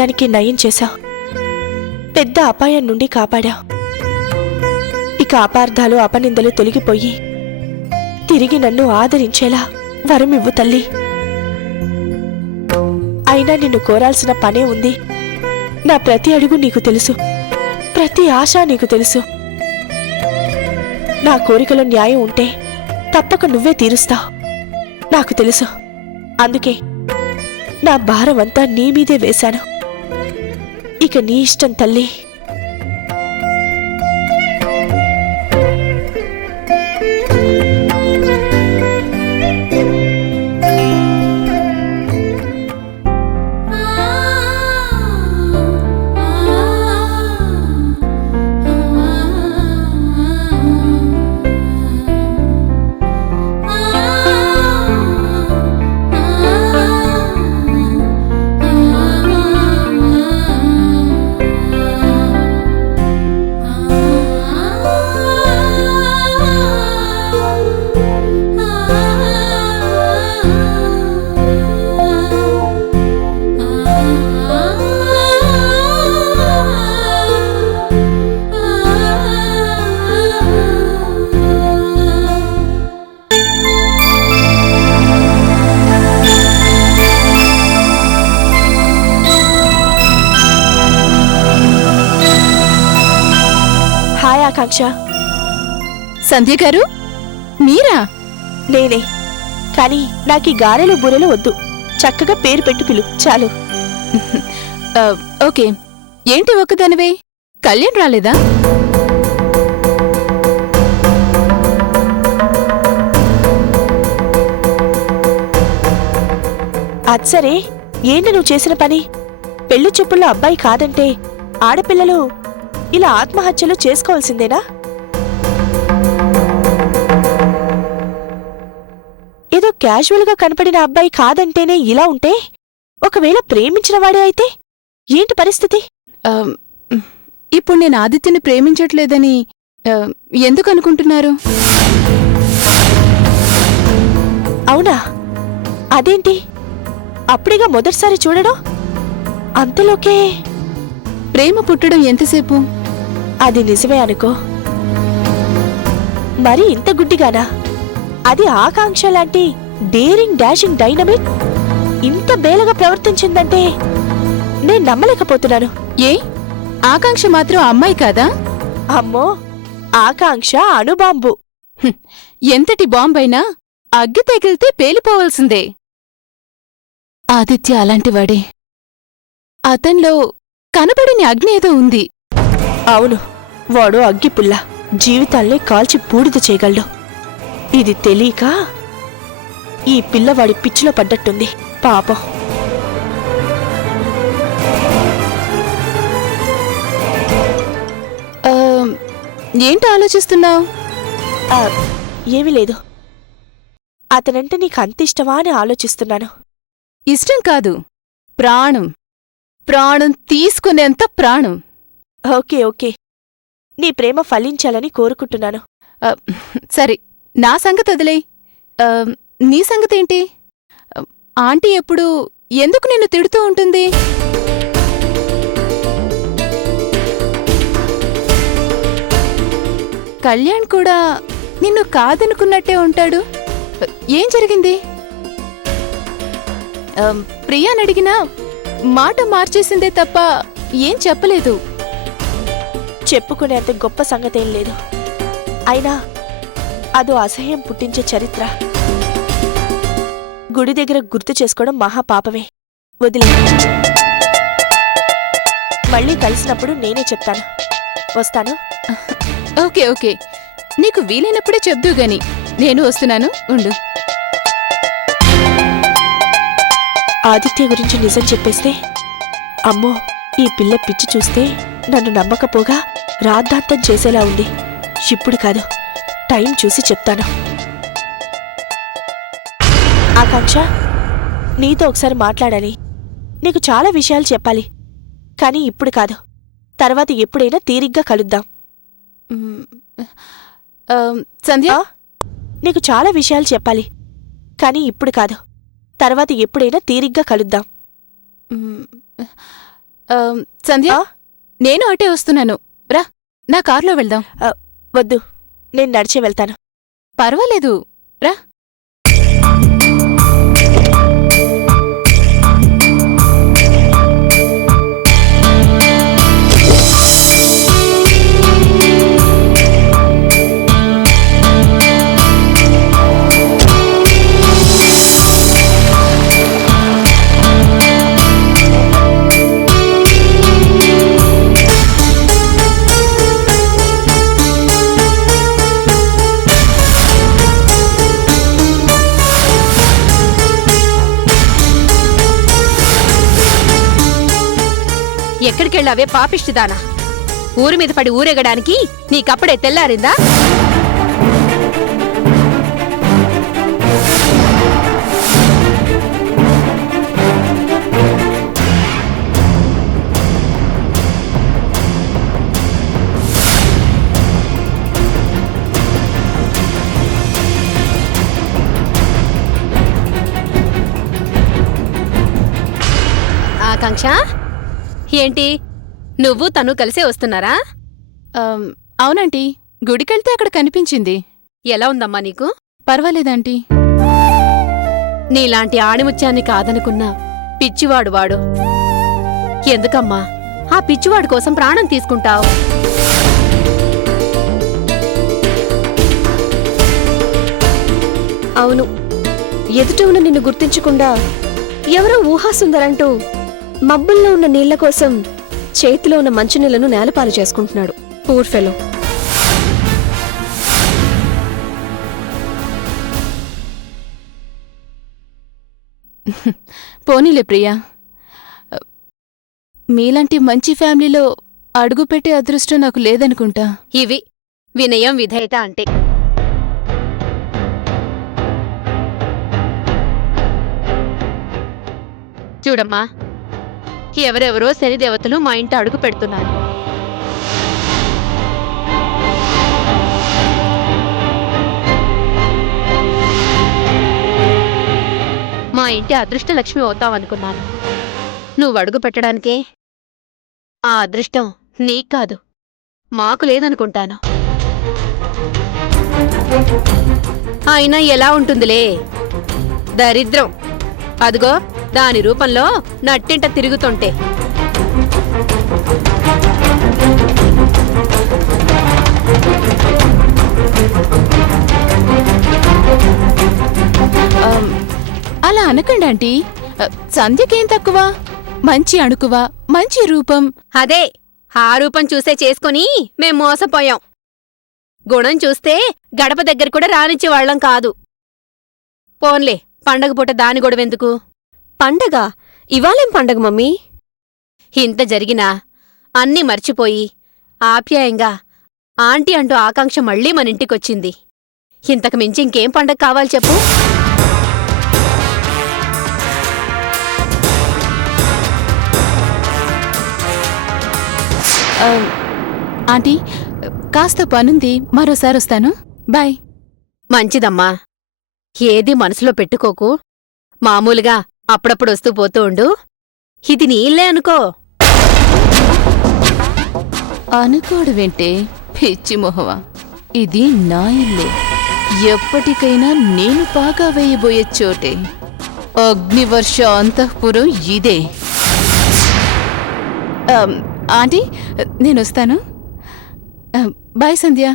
ధైర్యానికి నయం చేశావు. పెద్ద అపాయం నుండి కాపాడావు. ఇక అపార్థాలు అపనిందలు తొలగిపోయి తిరిగి నన్ను ఆదరించేలా వరమివ్వు తల్లి. అయినా నిన్ను కోరాల్సిన పనే ఉంది. నా ప్రతి అడుగు నీకు తెలుసు, ప్రతి ఆశ నీకు తెలుసు. నా కోరికలో న్యాయం ఉంటే తప్పక నువ్వే తీరుస్తావు, నాకు తెలుసు. అందుకే నా భారమంతా నీ మీదే వేశాను. ఇక నీ ఇష్టం తల్లి. హాయ్ ఆకాంక్ష. సంధ్య గారు, మీరా? నేనే, కానీ నాకీ గారెలు బూరెలు వద్దు. చక్కగా పేరు పెట్టు పిలు చాలు. ఓకే. ఏంటి ఒక్కదానివే? కళ్యాణ్ రాలేదా? అచ్చరే, ఏంటి నువ్వు చేసిన పని? పెళ్లి చూపుల్లో అబ్బాయి కాదంటే ఆడపిల్లలు ఇలా ఆత్మహత్యలు చేసుకోవాల్సిందేనా? ఏదో క్యాజువల్గా కనపడిన అబ్బాయి కాదంటేనే ఇలా ఉంటే, ఒకవేళ ప్రేమించిన వాడే అయితే ఏంటి పరిస్థితి? ఇప్పుడు నేను ఆదిత్యని ప్రేమించట్లేదని ఎందుకు అనుకుంటున్నారు? అవునా? అదేంటి అప్పుడిగా మొదటిసారి చూడడం? అంతలోకే ప్రేమ పుట్టడం ఎంతసేపు? అది నిజమే అనుకో. మరి ఇంత గుడ్డిగానా? అది ఆకాంక్ష లాంటి డేరింగ్ డాషింగ్ డైనమిక్ ఇంత బేలగా ప్రవర్తించిందంటే నేను నమ్మలేకపోతున్నాను. ఏ ఆకాంక్ష మాత్రం అమ్మాయి కాదా? అమ్మో, ఆకాంక్ష అణుబాంబు. ఎంతటి బాంబైనా అగ్గి తగిలితే పేలిపోవలసిందే. ఆదిత్య అలాంటివాడే. అతన్లో కనబడిని అగ్ని ఏదో ఉంది. అవును, వాడు అగ్గిపుల్ల. జీవితాల్ని కాల్చి బూడిద చేయగలడు. ఇది తెలియక ఈ పిల్లవాడి పిచ్చిలో పడ్డట్టుంది పాపం. ఏంటి ఆలోచిస్తున్నావు? ఏమీ లేదు. అతనంటే నీకు అంత ఇష్టమా అని ఆలోచిస్తున్నాను. ఇష్టం కాదు, ప్రాణం. ప్రాణం తీసుకునేంత ప్రాణం. ఓకే ఓకే, నీ ప్రేమ ఫలించాలని కోరుకుంటున్నాను. సరే, నా సంగతి వదిలే. నీ సంగతేంటి? ఆంటీ ఎప్పుడు ఎందుకు నిన్ను తిడుతూ ఉంటుంది? కళ్యాణ్ కూడా నిన్ను కాదనుకున్నట్టే ఉంటాడు. ఏం జరిగింది? ప్రియానడిగినా మాట మార్చేసిందే తప్ప ఏం చెప్పలేదు. చెప్పుకునేంత గొప్ప సంగతేం లేదు. అయినా అదో అసహ్యం పుట్టించే చరిత్ర. గుడి దగ్గర గుర్తు చేసుకోవడం మహాపాపమే. వదిలే. మళ్ళీ కలిసినప్పుడు నేనే చెప్తాను. వస్తాను. ఓకే ఓకే, నీకు వీలైనప్పుడే చెప్దూ గాని. నేను వస్తున్నాను, ఉండు. ఆదిత్య గురించి నిజం చెప్పేస్తే, అమ్మో, ఈ పిల్ల పిచ్చి చూస్తే నన్ను నమ్మకపోగా రాద్ధాంతం చేసేలా ఉంది. ఇప్పుడు కాదు, టైం చూసి చెప్తాను. ఆకాంక్ష, నీతో ఒకసారి మాట్లాడాలి. నీకు చాలా విషయాలు చెప్పాలి. కానీ ఇప్పుడు కాదు, తర్వాత ఎప్పుడైనా తీరిగ్గా కలుద్దాం. సంధ్య, నీకు చాలా విషయాలు చెప్పాలి. కానీ ఇప్పుడు కాదు, తర్వాత ఎప్పుడైనా తీరిగ్గా కలుద్దాం. సంధ్య ఆ? నేను అటే వస్తున్నాను. రా, నా కార్లో వెళ్దాం. వద్దు, నేను నడిచే వెళ్తాను. పర్వాలేదు, రా. ఎక్కడికెళ్ళావే పాపిష్టిదానా? ఊరి మీద పడి ఊరెగడానికి నీకప్పుడే తెల్లారిందా? ఆకాంక్ష, ఏంటి నువ్వు తను కలిసే వస్తున్నారా? అవునంటీ, గుడికెళ్తే అక్కడ కనిపించింది. ఎలా ఉందమ్మా నీకు? పర్వాలేదంటీ. నీలాంటి ఆణిముత్యాన్ని కాదనుకున్నా పిచ్చివాడు వాడు. ఎందుకమ్మా ఆ పిచ్చివాడు కోసం ప్రాణం తీసుకుంటావు? అవును, ఎదుట ఉన్న నిన్ను గుర్తించకుండా ఎవరో ఊహాసుందరంటూ మబ్బుల్లో ఉన్న నీళ్ల కోసం చేతిలో ఉన్న మంచినీళ్లను నేలపాలు చేసుకుంటున్నాడు. Poor fellow. పోనీలే ప్రియా, మీలాంటి మంచి ఫ్యామిలీలో అడుగుపెట్టే అదృష్టం నాకు లేదనుకుంటా. ఇవి వినయం విధేయత అంటే. చూడమ్మా, ఎవరెవరో శనిదేవతలు మా ఇంట అడుగు పెడుతున్నారు. మా ఇంటి అదృష్టలక్ష్మి అవుతావనుకున్నాను. నువ్వు అడుగు పెట్టడానికే. ఆ అదృష్టం నీకు కాదు, మాకు లేదనుకుంటాను. అయినా ఎలా ఉంటుందిలే, దరిద్రం అదిగో దాని రూపంలో నట్టింట తిరుగుతుంటే. అలా అనకండి ఆంటీ. సంధ్యకేం తక్కువ? మంచి అణుకువ, మంచి రూపం. అదే ఆ రూపం చూసే చేసుకుని మేం మోసపోయాం. గుణం చూస్తే గడప దగ్గర కూడా రానిచ్చేవాళ్లం కాదు. పోన్లే, పండగ పూట దాని గొడవెందుకు? పండగ? ఇవాళేం పండగ మమ్మీ? ఇంత జరిగినా అన్నీ మర్చిపోయి ఆప్యాయంగా ఆంటీ అంటూ ఆకాంక్ష మళ్ళీ మనింటికొచ్చింది. ఇంతకు మించి ఇంకేం పండగ కావాలి చెప్పు? ఆంటీ, కాస్త పనుంది, మరోసారి వస్తాను. బాయ్. మంచిదమ్మా, ఏది మనసులో పెట్టుకోకు. మామూలుగా అప్పుడప్పుడు వస్తూ పోతూ ఉండు. ఇది నీ ఇల్లే అనుకో. అనుకోవడమేంటే పిచ్చి మొహవా, ఇది నా ఇల్లే. ఎప్పటికైనా నేను పాగా వేయబోయే చోటే. అగ్నివర్ష అంతఃపురం ఇదే. ఆంటీ, నేనొస్తాను. బాయ్ సంధ్య.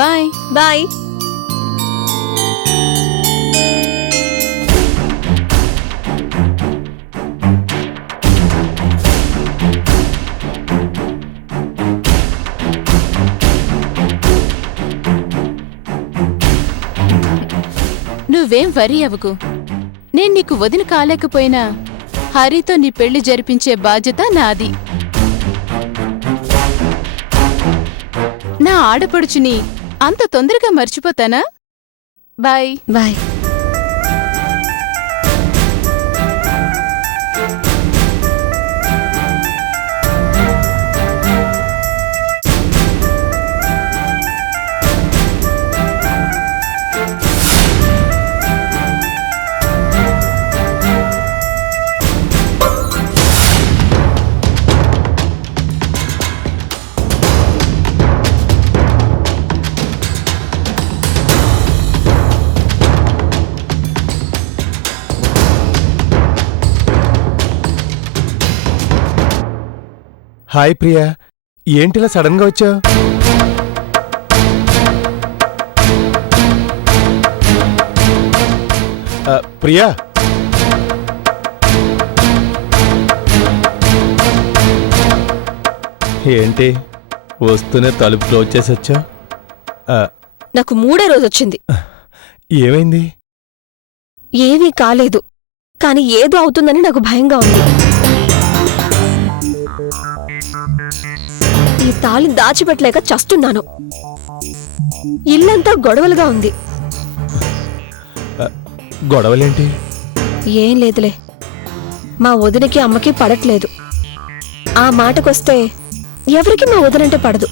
బాయ్. బాయ్. నువ్వేం వరీ అవ్వకు. నేను నీకు వదిన కాలేకపోయినా హరితో నీ పెళ్లి జరిపించే బాధ్యత నాది. నా ఆడపడుచుని అంత తొందరగా మర్చిపోతానా? బాయ్. బాయ్. హాయ్ ప్రియా, ఏంటిలా సడన్ గా వచ్చావు? ప్రియా, ఏంటి వస్తూనే తలుపు క్లోజ్ చేసి వచ్చావు? నాకు 3వ రోజు వచ్చింది. ఏమైంది? ఏమీ కాలేదు, కాని ఏదో అవుతుందని నాకు భయంగా ఉంది. ఈ తాళి దాచిపెట్టలేక చస్తున్నాను. ఇల్లంతా గొడవలుగా ఉంది. గొడవలేంటి? ఏం లేదులే, మా వదినకి అమ్మకి పడట్లేదు. ఆ మాటకొస్తే ఎవరికి మా వదినంటే పడదు.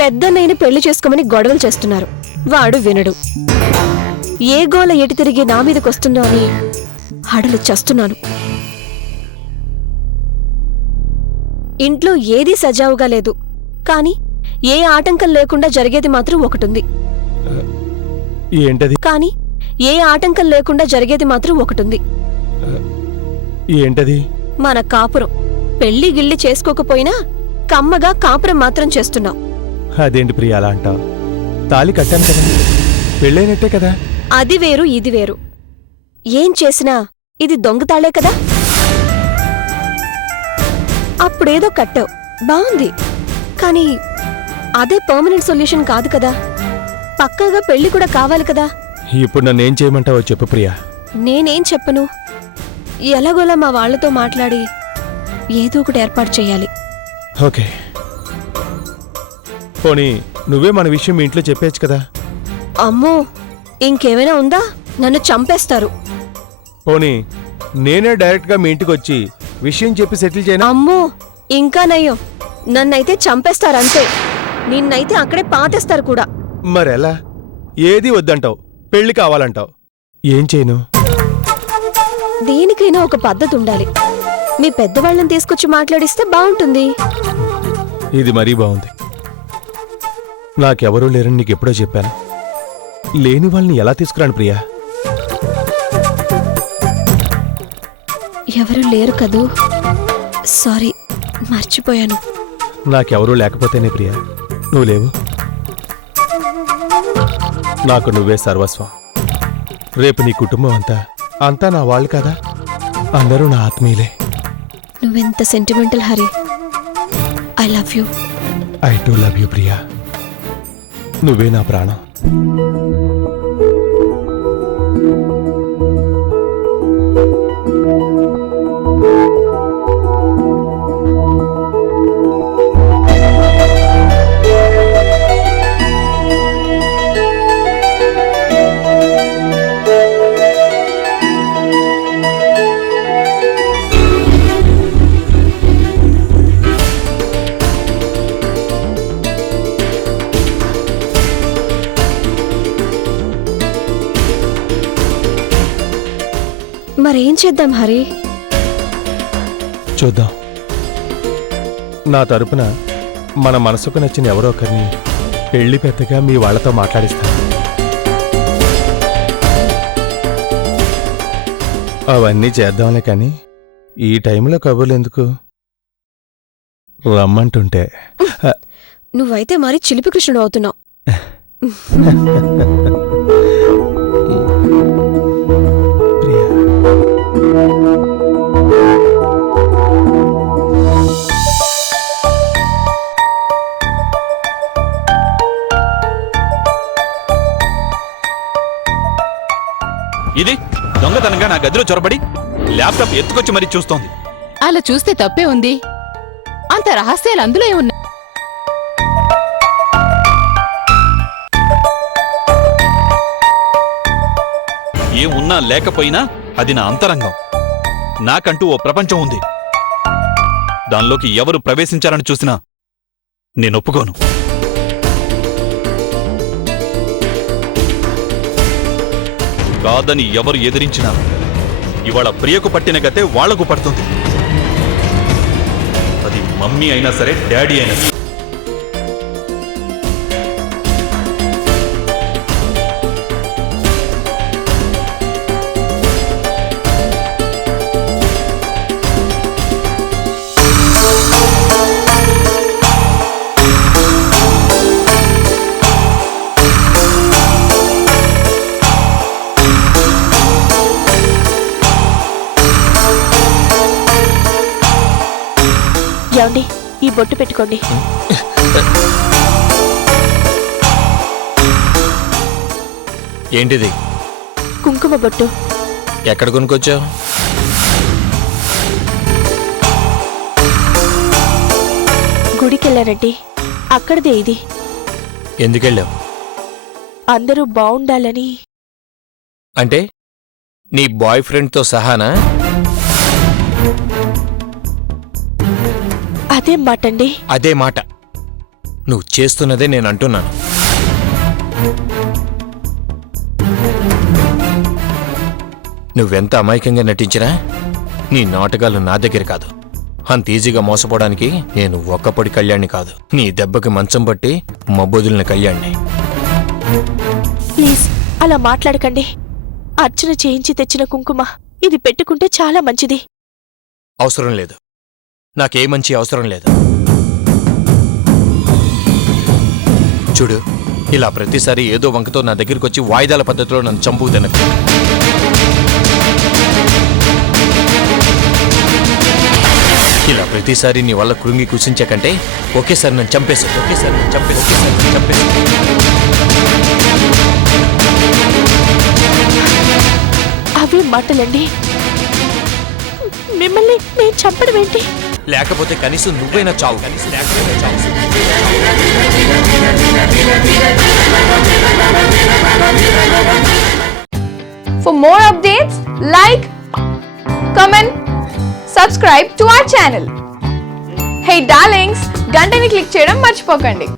పెద్దన్నయ్యని పెళ్లి చేసుకోమని గొడవలు చేస్తున్నారు. వాడు వినడు. ఏ గోల ఎటు తిరిగి నా మీదకొస్తుందో అని హడలు చస్తున్నాను. ఇంట్లో ఏదీ సజావుగా లేదు, కాని ఏ ఆటంకం లేకుండా జరిగేది మాత్రం ఒకటుంది. ఏంటది? కాని ఏ ఆటంకం లేకుండా జరిగేది మాత్రం ఒకటుంది. ఏంటది? మన కాపురం. పెళ్లి గిళ్ళి చేసుకోకపోయినా కమ్మగా కాపురం మాత్రం చేస్తున్నాం. అదేంటి ప్రియా అలా అంటావు? తాళి కట్టాను కదా, పెళ్ళైనట్టే కదా. అది వేరు, ఇది వేరు. ఏం చేసినా ఇది దొంగతాళే కదా. అప్పుడేదో కట్టావు, బావుంది. కాని అదే పర్మనెంట్ సొల్యూషన్ కాదు కదా. పక్కాగా పెళ్లి కూడా కావాలి కదా. ఇప్పుడు నన్నేం చేయమంటావో చెప్పు ప్రియా. నేనేం చెప్పను. ఎలాగోలా మా వాళ్లతో మాట్లాడి ఏదో ఒకటి ఏర్పాటు చెయ్యాలి. ఓకే, పోనీ నువ్వే మన విషయం మీ ఇంట్లో చెప్పేచ్చు కదా. అమ్మో, ఇంకేమైనా ఉందా? నన్ను చంపేస్తారు. పోనీ నేనే డైరెక్ట్గా మీ ఇంటికి వచ్చి విషయం చెప్పి సెటిల్ చేయనా? అమ్మో, ఇంకా నయ్యం. నన్నైతే చంపేస్తారంతే. నిన్నైతే అక్కడే పాతేస్తారు కూడా. మరెలా? ఏది వద్దంటావు, పెళ్లి కావాలంటావు. ఏం చేయను? దేనికైనా ఒక పద్ధతి ఉండాలి. మీ పెద్దవాళ్ళని తీసుకొచ్చి మాట్లాడిస్తే బావుంటుంది. ఇది మరీ బాగుంది. నాకెవరూ లేరని నీకెప్పుడో చెప్పాను. లేని వాళ్ళని ఎలా తీసుకురాను ప్రియా? ఎవరు లేరు కదూ. సారీ, మర్చిపోయాను. నాకెవరూ లేకపోతేనే ప్రియా. నువ్వు లేవు. నాకు నువ్వే సర్వస్వం. రేపు నీ కుటుంబం అంతా నా వాళ్ళు కదా. అందరూ నా ఆత్మీయులే. నువ్వెంత sentimental Hari. I love you. I to love you Priya. నువ్వే నా ప్రాణం. మరేం చేద్దాం హరి? చూద్దాం. నా తరపున మన మనసుకు నచ్చిన ఎవరో ఒకరిని పెళ్లి పెద్దగా మీ వాళ్లతో మాట్లాడిస్తాను. అవన్నీ చేద్దాంలే, కానీ ఈ టైంలో కబుర్లు ఎందుకు? రమ్మంటుంటే. నువ్వైతే మరి చిలిపి కృష్ణుడు అవుతున్నావు. ప్రియా, గదిలో చొరబడి ల్యాప్టాప్ ఎత్తుకొచ్చి మరీ చూస్తోంది. అలా చూస్తే తప్పే ఉంది. అంత రహస్యాలు అందులో ఉన్నాయి. ఏం ఉన్నా లేకపోయినా అది నా అంతరంగం. నాకంటూ ఓ ప్రపంచం ఉంది. దానిలోకి ఎవరు ప్రవేశించారని చూసినా నేను ఒప్పుకోను. కాదని ఎవరు ఎదిరించినా ఇవాళ ప్రియకు పట్టిన గతే వాళ్లకు పడుతుంది. అది మమ్మీ అయినా సరే, డాడీ అయినా సరే. ఏమండి, ఈ బొట్టు పెట్టుకోండి. ఏంటిది? కుంకుమ బొట్టు. ఎక్కడ కొనుక్కొచ్చావు? గుడికెళ్ళానండి, అక్కడదే ఇది. ఎందుకెళ్ళావు? అందరూ బావుండాలని. అంటే నీ బాయ్ ఫ్రెండ్తో సహానా? అదేం మాటండి? అదే మాట. నువ్వు చేస్తున్నదే నేను అంటున్నాను. నువ్వెంత అమాయకంగా నటించినా నీ నాటకాలు నా దగ్గర కాదు. అంత ఈజీగా మోసపోవడానికి నేను ఒక్కపొడి కళ్యాణ్ణి కాదు. నీ దెబ్బకి మంచం పట్టి మబ్బొదిలిన కళ్యాణ్ణి. ప్లీజ్ అలా మాట్లాడకండి. అర్చన చేయించి తెచ్చిన కుంకుమ ఇది పెట్టుకుంటే చాలా మంచిది. అవసరం లేదు. నాకే మంచి అవసరం లేదు. చూడు, ఇలా ప్రతిసారి ఏదో వంకతో నా దగ్గరికి వచ్చి వాయిదాల పద్ధతిలో నన్ను చంపుకు తినకు. ఇలా ప్రతిసారి నీ వల్ల కృంగి కుసించే కంటే ఒకేసారి నన్ను చంపేసి అవే మాటలండి. మిమ్మల్ని నేను చంపడం ఏంటి? లేకపోతే కనీసం నువ్వైనా చావు. For more updates, like, comment, subscribe to our channel. Hey darlings, గంటని click చేయడం మర్చిపోకండి.